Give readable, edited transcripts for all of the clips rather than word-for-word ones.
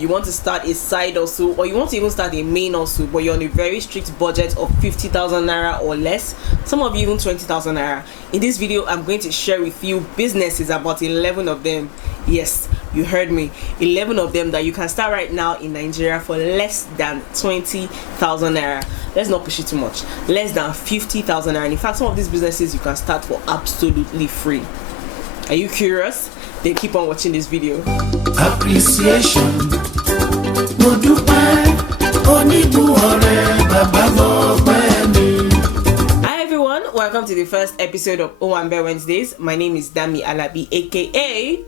You want to start a side hustle, or you want to even start a main hustle, but you're on a very strict budget of 50,000 naira or less, some of you even 20,000 naira. In this video, I'm going to share with you businesses, about 11 of them. Yes, you heard me, 11 of them that you can start right now in Nigeria for less than 20,000 naira. Let's not push it too much, less than 50,000 naira. In fact, some of these businesses you can start for absolutely free. Are you curious? Then keep on watching this video. Appreciation. Hi everyone, welcome to the first episode of Owanbe Wednesdays. My name is Damie Alabi, aka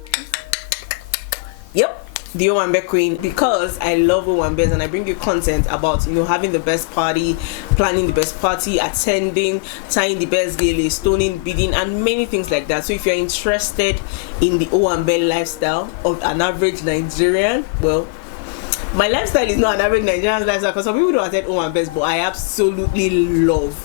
the Owanbe Queen, because I love Owambes and I bring you content about, having the best party, planning the best party, attending, tying the best gele, stoning, beading, and many things like that. So if you're interested in the Owambe lifestyle of an average Nigerian, well, my lifestyle is not an average Nigerian lifestyle, because some people don't attend Owambes, but I absolutely love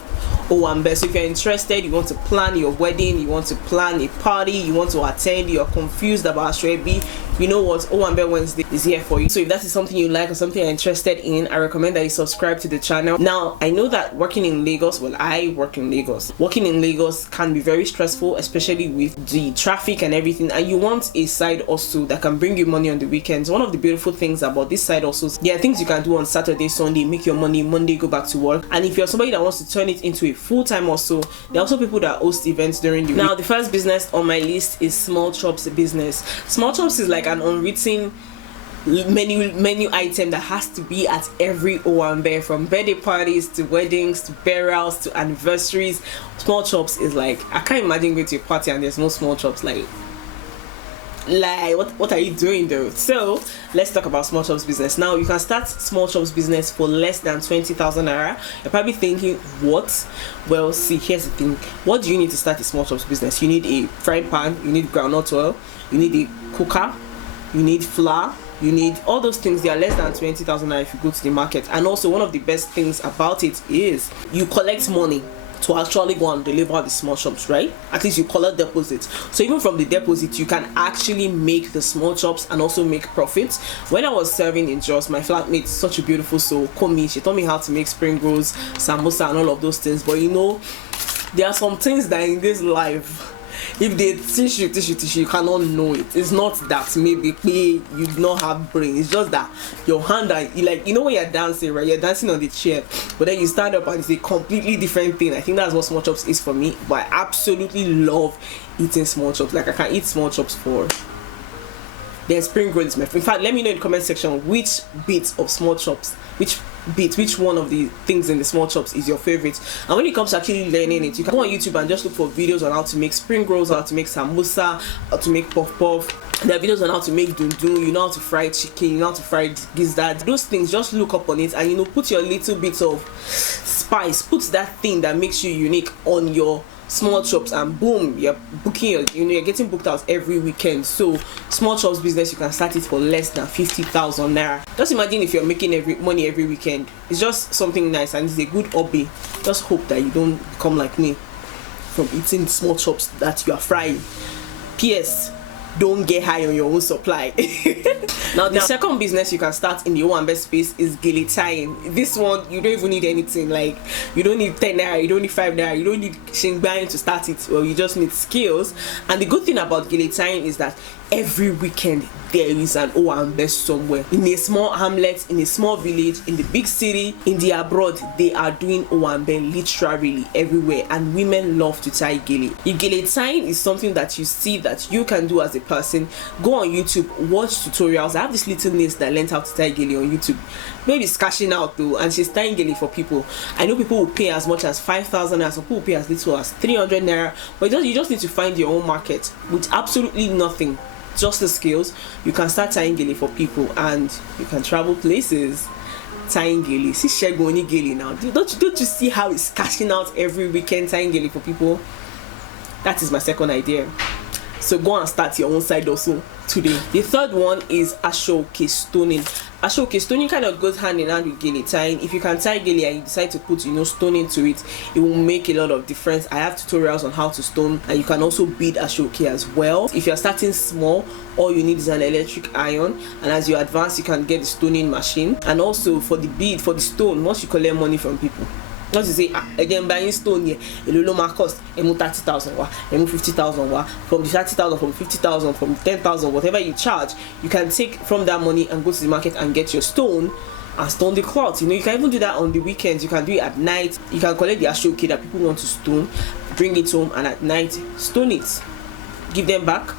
Owambe. So if you're interested, you want to plan your wedding, you want to plan a party, you want to attend, you're confused about Ashwebi, you know what, Owanbe Wednesday is here for you. So if that is something you like or something you're interested in, I recommend that you subscribe to the channel. Now, I know that working in Lagos, well, I work in Lagos. Working in Lagos can be very stressful, especially with the traffic and everything, and you want a side hustle that can bring you money on the weekends. One of the beautiful things about this side hustles, there are things you can do on Saturday, Sunday, make your money, Monday go back to work. And if you're somebody that wants to turn it into a full-time hustle, there are also people that host events during the week. Now, the first business on my list is small chops business. Small chops is like an unwritten menu item that has to be at every Owambe, from birthday parties to weddings to burials to anniversaries. Small chops is like, I can't imagine going to a party and there's no small chops. Like what are you doing though? So let's talk about small shops business. Now, you can start small shops business for less than 20,000 naira. You're probably thinking, what? Well, see, here's the thing. What do you need to start a small shops business? You need a frying pan, you need groundnut oil, you need a cooker, you need flour, you need all those things. They are less than 20,000 naira if you go to the market. And also, one of the best things about it is you collect money to actually go and deliver the small shops, right? At least you collect deposits. So even from the deposit, you can actually make the small shops and also make profits. When I was serving in Jos, my flatmate, such a beautiful soul, Komi, she taught me how to make spring rolls, samosa, and all of those things. But there are some things that in this life, if they teach you, you cannot know it. It's not that maybe you do not have brain. It's just that your hand are when you're dancing, right? You're dancing on the chair, but then you stand up and it's a completely different thing. I think that's what small chops is for me. But I absolutely love eating small chops. Like, I can eat small chops for. Then spring roll is my favorite. In fact, let me know in the comment section which bits of small chops, which one of the things in the small chops is your favorite. And when it comes to actually learning it, you can go on YouTube and just look for videos on how to make spring rolls, how to make samosa, how to make puff puff. There are videos on how to make dundun, you know how to fry chicken, you know how to fry gizzard. Those things, just look up on it and put your little bit of spice, put that thing that makes you unique on your small chops, and boom, you're booking you're getting booked out every weekend. So small chops business, you can start it for less than 50,000 naira. Just imagine if you're making money every weekend. It's just something nice and it's a good hobby. Just hope that you don't become like me from eating small chops that you are frying. PS, don't get high on your own supply. Now, the second business you can start in the Owambe space is gele tying. This one, you don't even need anything. Like, you don't need 10 naira, you don't need 5 naira, you don't need shingbain to start it. Well, you just need skills. And the good thing about gele tying is that every weekend there is an Owambe somewhere. In a small hamlet, in a small village, in the big city, in the abroad, they are doing Owambe literally everywhere, and women love to tie gele. If gele tying is something that you see that you can do as a person, go on YouTube, watch tutorials. I have this little niece that learned how to tie gele on YouTube. Maybe it's cashing out though, and she's tying gele for people. I know people will pay as much as 5,000 naira, some people will pay as little as 300 naira, but you just need to find your own market with absolutely nothing. Just the skills, you can start tying gele for people, and you can travel places tying gele. See Shegoni gele now. Don't you see how it's cashing out every weekend tying gele for people? That is my second idea. So go and start your own side also today. The third one is ashoke stoning. Ashoke stoning kind of goes hand in hand with gele tying. If you can tie gele and you decide to put stone into it, it will make a lot of difference. I have tutorials on how to stone, and you can also bead Ashoke as well. If you're starting small, all you need is an electric iron, and as you advance you can get the stoning machine. And also for the bead, for the stone, once you collect money from people, once you say again buying stone here, it will cost 30,000 wa, 50,000 wa, from the 30,000, from 50,000, from 10,000, whatever you charge, you can take from that money and go to the market and get your stone and stone the cloth. You can even do that on the weekends. You can do it at night. You can collect the Ashoke that people want to stone, bring it home, and at night stone it, give them back,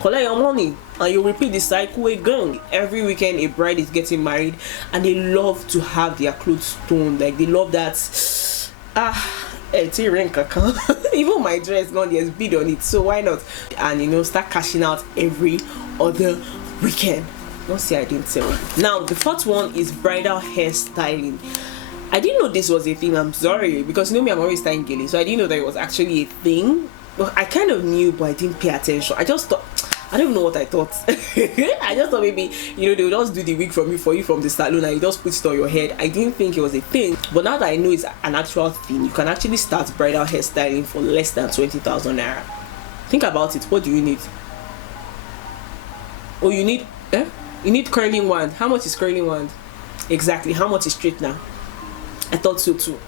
collect your money, and you repeat the cycle again. Every weekend a bride is getting married and they love to have their clothes stoned. Like, they love that even my dress now there's bead on it, so why not? And start cashing out every other weekend. Don't say I didn't tell you. Now the fourth one is bridal hairstyling. I didn't know this was a thing, I'm sorry, because me, I'm always styling gele, so I didn't know that it was actually a thing. Well, I kind of knew, but I didn't pay attention. I just thought, I don't even know what I thought. I just thought maybe, they would just do the wig for you from the salon and you just put it on your head. I didn't think it was a thing. But now that I know it's an actual thing, you can actually start bridal hairstyling for less than 20,000 naira. Think about it. What do you need? Oh, you need curling wand. How much is curling wand? Exactly. How much is straightener? I thought so too.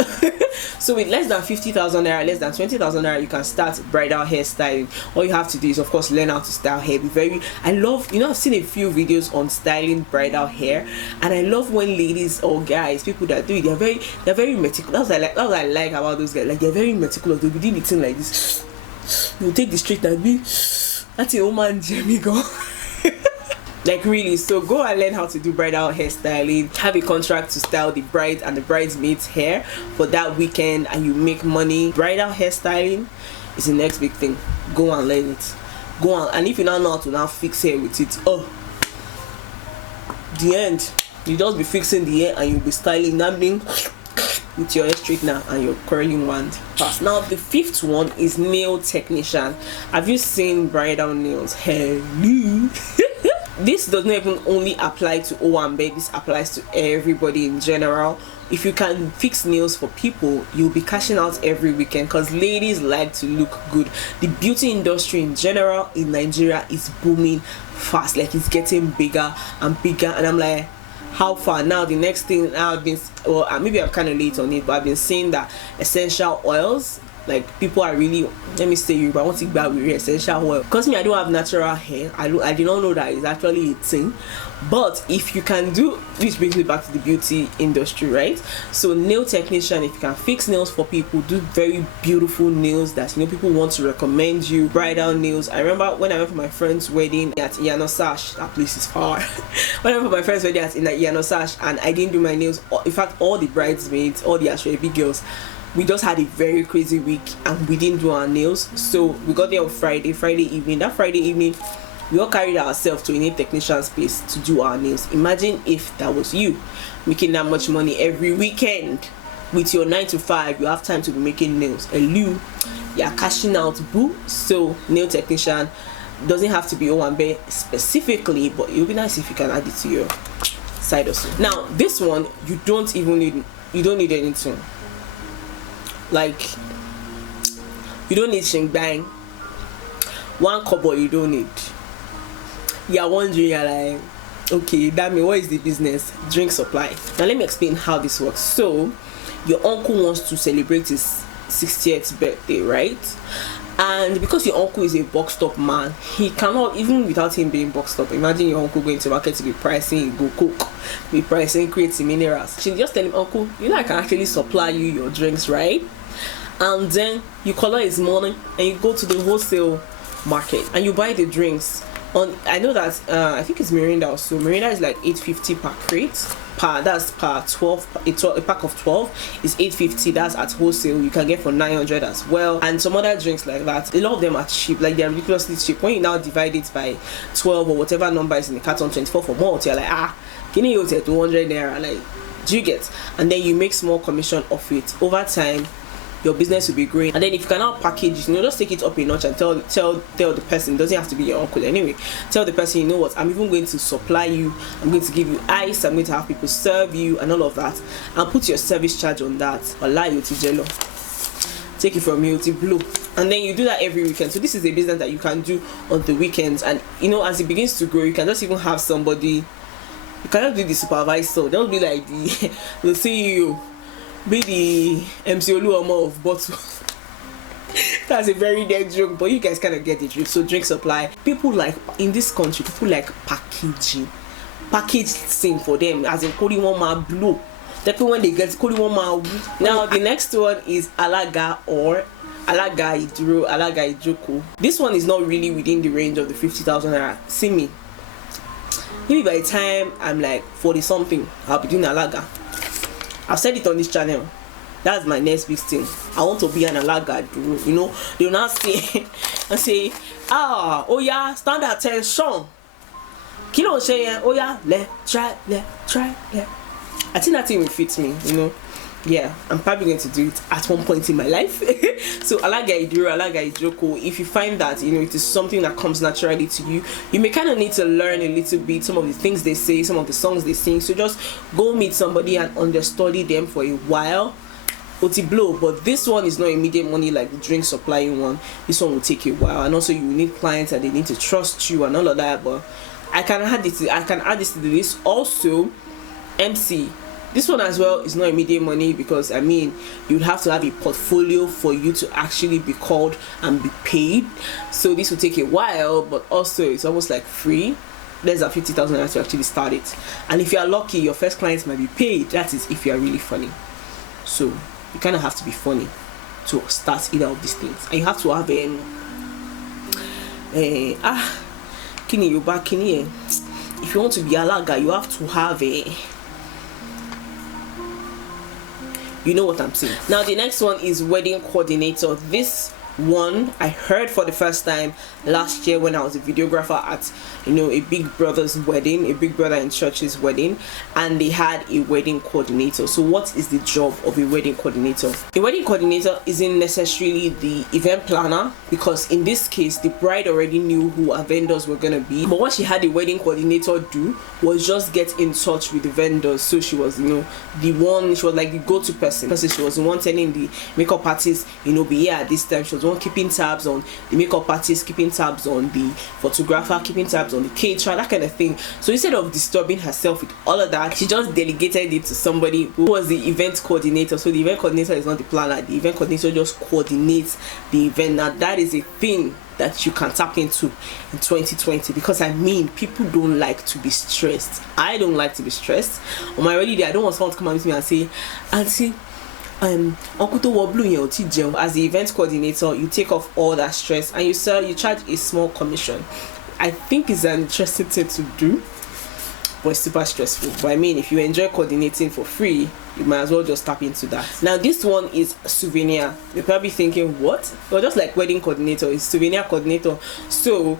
So with less than 50,000 naira, less than 20,000 naira, you can start bridal hairstyling. All you have to do is, of course, learn how to style hair. I love, I've seen a few videos on styling bridal hair, and I love when ladies or guys, people that do it, they're very meticulous. That's what I like about those guys. Like, they're very meticulous. They'll be doing the thing like this. You take the straight and be, that's a woman, Jamie go. Like, really. So go and learn how to do bridal hairstyling. Have a contract to style the bride and the bridesmaid's hair for that weekend, and you make money. Bridal hairstyling is the next big thing. Go and learn it. Go on. And if you don't know how to now fix hair with it, the end, you just be fixing the hair and you'll be styling that thing with your hair straightener and your curling wand. Now the fifth one is nail technician. Have you seen bridal nails? Hello. This does not even only apply to Owambe, this applies to everybody in general. If you can fix nails for people, you'll be cashing out every weekend, because ladies like to look good. The beauty industry in general in Nigeria is booming fast. Like, it's getting bigger and bigger, and I'm like, how far? Now the next thing maybe I'm kind of late on it, but I've been saying that essential oils, like, people are really, let me say you, but I want to buy with essential oil, because I don't have natural hair. I did not know that it's actually a thing. But if you can do, which brings me back to the beauty industry, right? So nail technician, if you can fix nails for people, do very beautiful nails that people want to recommend you. Bridal nails. I remember when I went for my friend's wedding at Iyanosash, that place is far. When I went for my friend's wedding at Iyanosash and I didn't do my nails, in fact all the bridesmaids, all the Ashwebi girls, we just had a very crazy week and we didn't do our nails. So we got there on Friday evening. That Friday evening, we all carried ourselves to a nail technician space to do our nails. Imagine if that was you, making that much money every weekend. With your 9 to 5, you have time to be making nails. You are cashing out, boo. So nail technician doesn't have to be Owambe specifically, but it would be nice if you can add it to your side also. Now this one, you don't need anything. Like, you don't need shing bang. One kobo you don't need. You're wondering, you're like, okay, Damie, what is the business? Drink supply. Now let me explain how this works. So your uncle wants to celebrate his 60th birthday, right? And because your uncle is a boxed up man, he cannot, even without him being boxed up, imagine your uncle going to market to be pricing go cook, be pricing creative minerals. She just tell him, uncle, I can actually supply you your drinks, right? And then you collect his money and you go to the wholesale market and you buy the drinks. I know that I think it's Mirinda also. Mirinda is like 850 per crate. That's per 12. A pack of 12 is 850. That's at wholesale. You can get for 900 as well. And some other drinks like that. A lot of them are cheap. Like, they're ridiculously cheap. When you now divide it by 12 or whatever number is in the carton, 24 for malt, you're like, can you get 200 naira? Like, do you get? And then you make small commission off it. Over time, your business will be growing. And then if you cannot package, just take it up a notch and tell the person. It doesn't have to be your uncle anyway. Tell the person, you know what, I'm even going to supply you, I'm going to give you ice, I'm going to have people serve you and all of that, and put your service charge on that. Allow you to jello. Take it from you to blue. And then you do that every weekend. So this is a business that you can do on the weekends. And as it begins to grow, you can just even have somebody. You cannot be the supervisor. Don't be like the CEO, be the MC Oluomo of bottle. That's a very dead joke, but you guys kind of get it. So drink supply. People like in this country, people like packaging. Packaged thing for them, as in calling one man blue. Definitely when they get calling one man. Now the next one is alaga or alaga iduro, alaga ijoko. This one is not really within the range of the 50,000 naira. See me. Maybe by the time I'm like 40 something, I'll be doing alaga. I've said it on this channel. That's my next big thing. I want to be an alaga iduro. They'll not say and say, oh yeah, stand attention. Kilo say, oh yeah, let's try. I think that thing will fit me, Yeah, I'm probably going to do it at one point in my life. So alaga iduro, alaga ijoko, if you find that it is something that comes naturally to you, you may kind of need to learn a little bit some of the things they say, some of the songs they sing. So just go meet somebody and understudy them for a while. Oti blow, but this one is not immediate money like the drink supplying one. This one will take a while, and also you need clients and they need to trust you and all of that. But I can add this to the list. Also, MC. This one as well is not immediate money because you'd have to have a portfolio for you to actually be called and be paid. So this will take a while, but also it's almost like free. Less than 50,000 to actually start it. And if you are lucky, your first clients might be paid. That is if you are really funny. So you kind of have to be funny to start either of these things. And you have to have if you want to be alaga, you have to have you know what I'm saying. Now the next one is wedding coordinator. This one I heard for the first time last year when I was a videographer at a big brother's wedding, a big brother in church's wedding, and they had a wedding coordinator. So what is the job of a wedding coordinator? A wedding coordinator isn't necessarily the event planner, because in this case the bride already knew who her vendors were gonna be, but what she had the wedding coordinator do was just get in touch with the vendors. So she was she was like the go-to person, because she was the one telling the makeup artist be here at this time. She was the one keeping tabs on the makeup artist, keeping tabs on the photographer, keeping tabs on the caterer, that kind of thing. So instead of disturbing herself with all of that, she just delegated it to somebody who was the event coordinator. So the event coordinator is not the planner, the event coordinator just coordinates the event. Now that is a thing that you can tap into in 2020, because people don't like to be stressed. I don't like to be stressed. On my wedding day, I don't want someone to come and meet me and say, Auntie, Uncle to blue. As the event coordinator, you take off all that stress and you charge a small commission. I think it's an interesting thing to do, but it's super stressful. But if you enjoy coordinating for free, you might as well just tap into that. Now this one is Souvenir. You're probably thinking, what? Well, just like wedding coordinator, it's Souvenir coordinator. So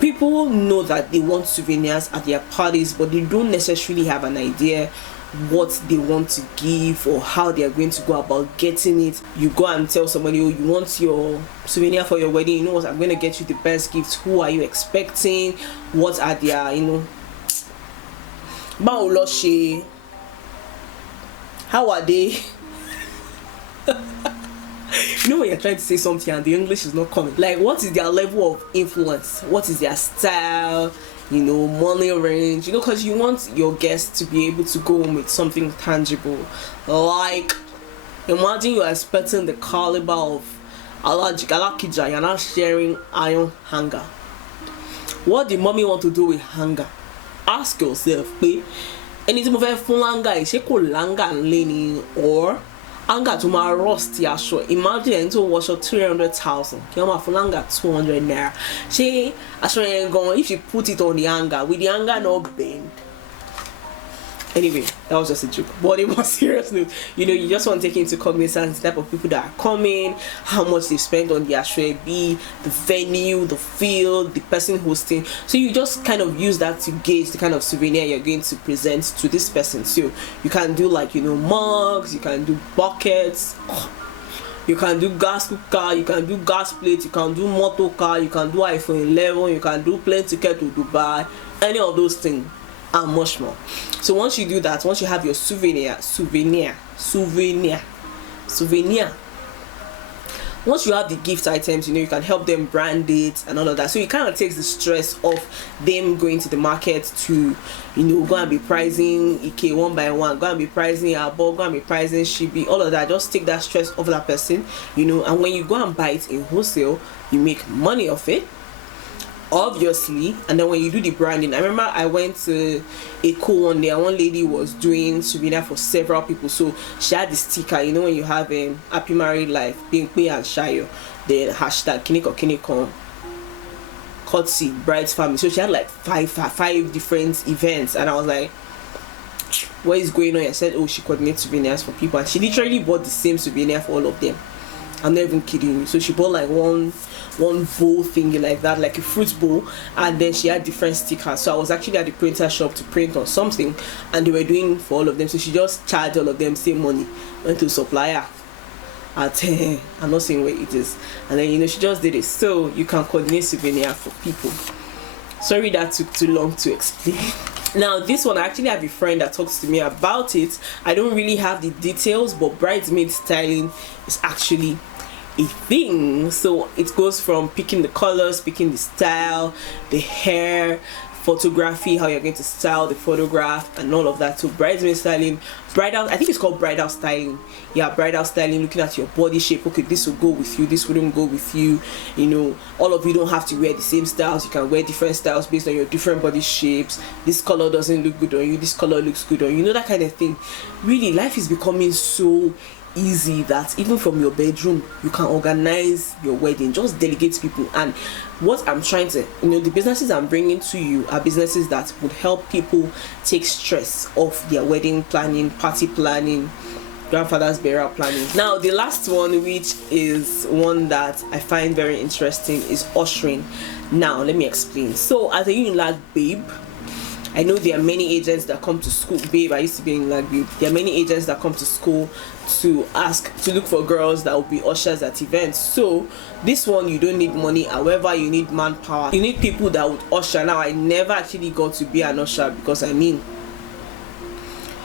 people know that they want souvenirs at their parties, but they don't necessarily have an idea what they want to give or how they are going to go about getting it. You go and tell somebody, oh, you want your souvenir for your wedding, you know what, I'm going to get you the best gifts. Who are you expecting? What are their how are they? When you're trying to say something and the English is not coming, like what is their level of influence, what is their style, money range, because you want your guests to be able to go home with something tangible. Like, imagine you are expecting the caliber of Alakija, you're not sharing iron hanger. What the mommy want to do with hanger? Ask yourself, anything of full hanger is langa leaning or anger to my rusty show. Imagine into wash of 300,000. Kioma fulanga 200 naira. She actually going if you put it on the anger, with the anger not bend. Anyway, that was just a joke. But in more serious note, you just want to take into cognizance the type of people that are coming, how much they spend on the ashrebi, the venue, the field, the person hosting. So you just kind of use that to gauge the kind of souvenir you're going to present to this person. So you can do mugs, you can do buckets. You can do gas cooker, you can do gas plate, you can do motor car, you can do iPhone 11, you can do plane ticket to Dubai, any of those things and much more. So once you do that, once you have your souvenir, once you have the gift items, you can help them brand it and all of that. So it kind of takes the stress off them going to the market to, go and be pricing Ike one by one, go and be pricing Abo, go and be pricing Shibi, all of that. Just take that stress off that person, and when you go and buy it in wholesale, you make money off it, obviously. And then when you do the branding, I remember I went to a cool one day and one lady was doing souvenir for several people. So she had the sticker, when you have a happy married life, being Pinkpe and Shayo, then hashtag kiniko courtesy bride's family. So she had like five different events, and I was like, what is going on? I said, oh, she coordinates souvenirs for people, and she literally bought the same souvenir for all of them. I'm not even kidding you. So she bought like one bowl thingy like that, like a fruit bowl, and then she had different stickers. So I was actually at the printer shop to print on something, and they were doing for all of them. So she just charged all of them same money, went to supplier at I'm not saying where it is, and then she just did it. So you can coordinate souvenir for people. Sorry that took too long to explain. Now this one, I actually have a friend that talks to me about it. I don't really have the details, but Bridesmaid Styling is actually a thing. So it goes from picking the colors, picking the style, the hair, photography, how you're going to style the photograph and all of that. So Bridesmaid Styling, I think it's called bridal styling. Yeah, bridal styling, looking at your body shape. Okay, this will go with you, this wouldn't go with you. All of you don't have to wear the same styles. You can wear different styles based on your different body shapes. This color doesn't look good on you, this color looks good on you, that kind of thing. Really, life is becoming so easy that even from your bedroom you can organize your wedding. Just delegate people. And what I'm trying to, the businesses I'm bringing to you are businesses that would help people take stress off their wedding planning, party planning, grandfather's burial planning. Now the last one, which is one that I find very interesting, is ushering. Now let me explain. So as a Unilag babe, I know there are many agents that come to school. Babe, I used to be in Unilag babe. There are many agents that come to school to look for girls that will be ushers at events. So this one, you don't need money. However, you need manpower. You need people that would usher. Now I never actually got to be an usher because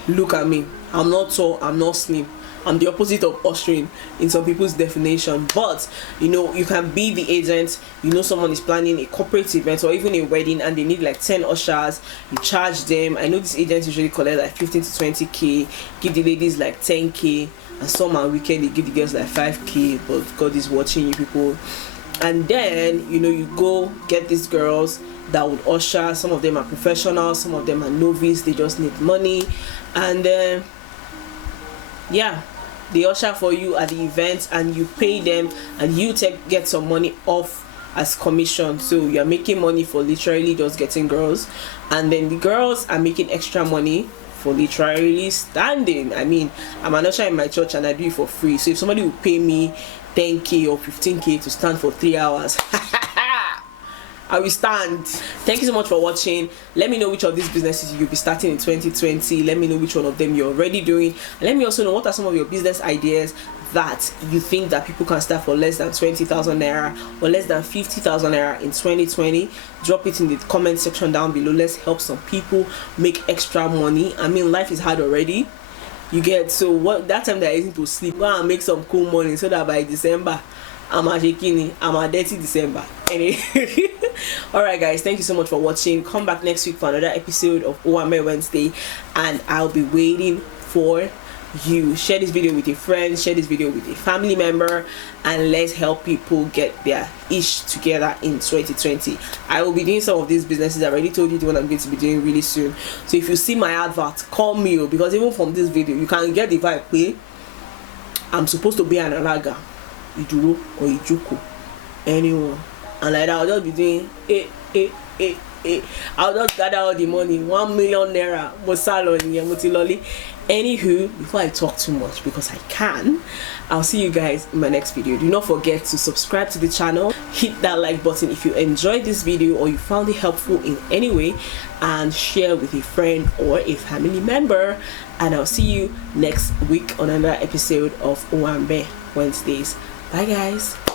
look at me. I'm not tall, I'm not slim. I'm the opposite of ushering in some people's definition. But you can be the agent. Someone is planning a corporate event or even a wedding and they need like 10 ushers. You charge them. I know these agents usually collect like 15 to 20k, give the ladies like 10k, and some are weekend they give the girls like 5k. But God is watching you people. And then you go get these girls that would usher. Some of them are professionals, some of them are novice, they just need money. And then they usher for you at the event and you pay them, and you get some money off as commission. So you're making money for literally just getting girls, and then the girls are making extra money for literally standing. I'm an usher in my church and I do it for free. So if somebody will pay me 10k or 15k to stand for 3 hours, I will stand. Thank you so much for watching. Let me know which of these businesses you'll be starting in 2020. Let me know which one of them you're already doing, and let me also know what are some of your business ideas that you think that people can start for less than 20,000 naira or less than 50,000 naira in 2020. Drop it in the comment section down below. Let's help some people make extra money. Life is hard already, you get. So what that time that isn't to sleep, go and make some cool money so that by December I'm a dirty December. Anyway, alright guys, thank you so much for watching. Come back next week for another episode of Owanbe Wednesday, and I'll be waiting for you. Share this video with your friends, share this video with a family member, and let's help people get their ish together in 2020. I will be doing some of these businesses. I already told you the one I'm going to be doing really soon. So if you see my advert, call me, because even from this video you can get the vibe. I'm supposed to be an alaga, Iduro or Ijuku, anyone, and like that I'll just be doing I'll just gather all the money, 1 million naira, Motiloli. Anywho, before I talk too much, because I can, I'll see you guys in my next video. Do not forget to subscribe to the channel, hit that like button if you enjoyed this video or you found it helpful in any way, and share with a friend or a family member. And I'll see you next week on another episode of Owambe. Wednesdays. Bye guys.